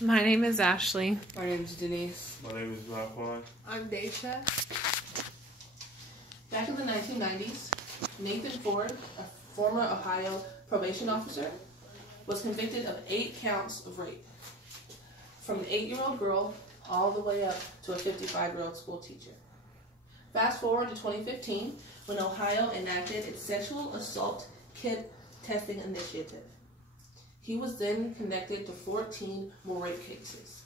My name is Ashley. My name is Denise. My name is Marquand. I'm Daisha. Back in the 1990s, Nathan Ford, a former Ohio probation officer, was convicted of 8 counts of rape, from an 8-year-old girl all the way up to a 55-year-old school teacher. Fast forward to 2015, when Ohio enacted its sexual assault kit testing initiative. He was then connected to 14 more rape cases.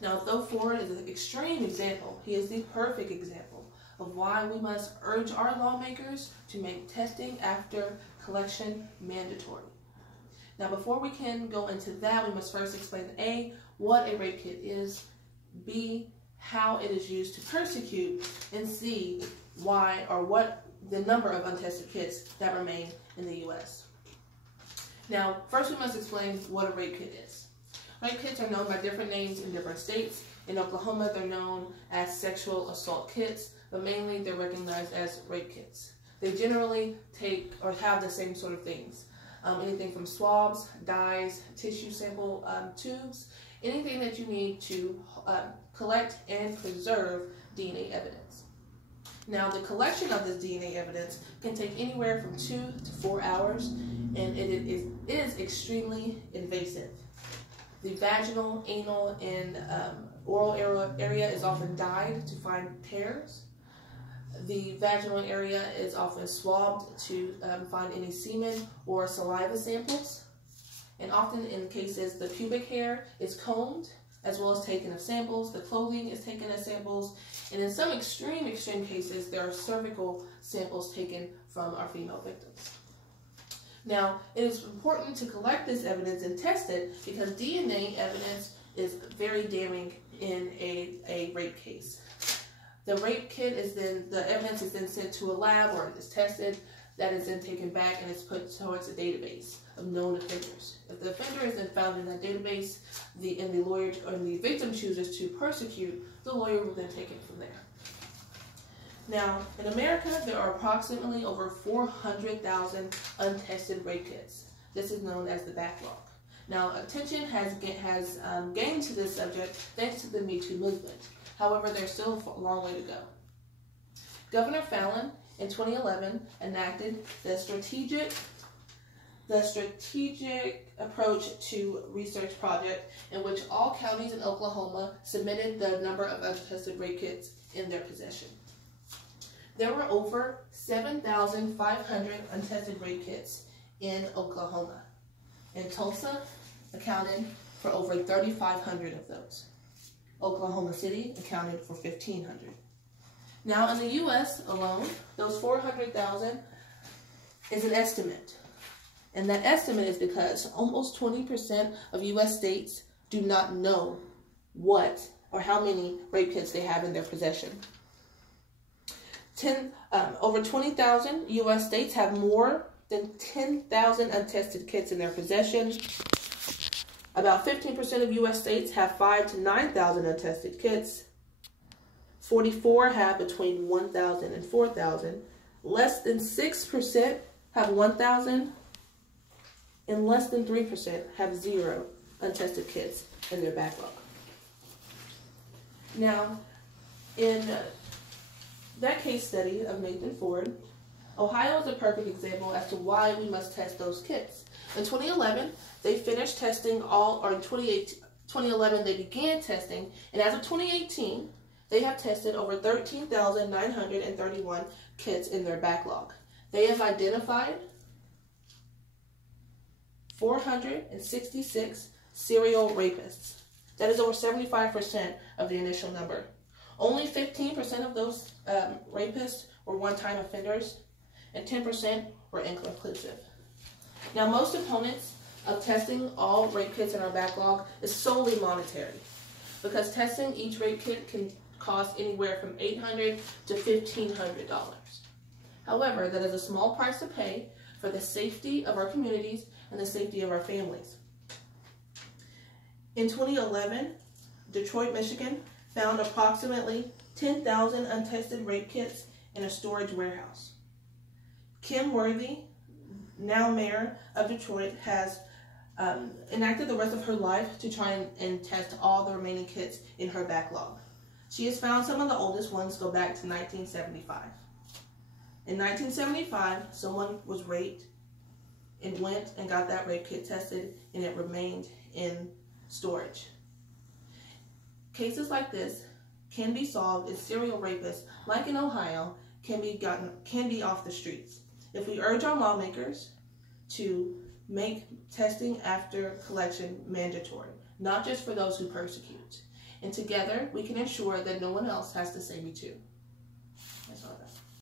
Now, though Ford is an extreme example, he is the perfect example of why we must urge our lawmakers to make testing after collection mandatory. Now, before we can go into that, we must first explain A, what a rape kit is, B, how it is used to persecute, and C, why or what the number of untested kits that remain in the U.S. Now, first we must explain what a rape kit is. Rape kits are known by different names in different states. In Oklahoma, they're known as sexual assault kits, but mainly they're recognized as rape kits. They generally take or have the same sort of things. Anything from swabs, dyes, tissue sample tubes, anything that you need to collect and preserve DNA evidence. Now, the collection of this DNA evidence can take anywhere from 2 to 4 hours, and it is extremely invasive. The vaginal, anal, and oral area is often dyed to find tears. The vaginal area is often swabbed to find any semen or saliva samples. And often in cases, the pubic hair is combed as well as taken as samples. The clothing is taken as samples. And in some extreme cases, there are cervical samples taken from our female victims. Now, it is important to collect this evidence and test it because DNA evidence is very damning in a rape case. The rape kit is then, the evidence is then sent to a lab or it is tested. That is then taken back and it's put towards a database of known offenders. If the offender is then found in that database, and the victim chooses to persecute, the lawyer will then take it from there. Now, in America, there are approximately over 400,000 untested rape kits. This is known as the backlog. Now, attention has gained to this subject thanks to the Me Too movement. However, there's still a long way to go. Governor Fallin in 2011 enacted the strategic approach to research project in which all counties in Oklahoma submitted the number of untested rape kits in their possession. There were over 7,500 untested rape kits in Oklahoma, and Tulsa accounted for over 3,500 of those. Oklahoma City accounted for 1,500. Now, in the U.S. alone, those 400,000 is an estimate. And that estimate is because almost 20% of U.S. states do not know what or how many rape kits they have in their possession. Over 20,000 U.S. states have more than 10,000 untested kits in their possession. About 15% of U.S. states have 5,000 to 9,000 untested kits. 44 have between 1,000 and 4,000. Less than 6% have 1,000, and less than 3% have 0 untested kits in their backlog. Now, in that case study of Nathan Ford, Ohio is a perfect example as to why we must test those kits. In 2011, they finished testing in 2011 they began testing, and as of 2018, they have tested over 13,931 kits in their backlog. They have identified 466 serial rapists. That is over 75% of the initial number. Only 15% of those rapists were one-time offenders, and 10% were inconclusive. Now, most opponents of testing all rape kits in our backlog is solely monetary, because testing each rape kit can cost anywhere from $800 to $1,500. However, that is a small price to pay for the safety of our communities and the safety of our families. In 2011, Detroit, Michigan found approximately 10,000 untested rape kits in a storage warehouse. Kim Worthy, now mayor of Detroit, has enacted the rest of her life to try and test all the remaining kits in her backlog. She has found some of the oldest ones go back to 1975. In 1975, someone was raped and went and got that rape kit tested, and it remained in storage. Cases like this can be solved, and serial rapists, like in Ohio, can be off the streets. If we urge our lawmakers to make testing after collection mandatory, not just for those who persecute. And together, we can ensure that no one else has to say me too.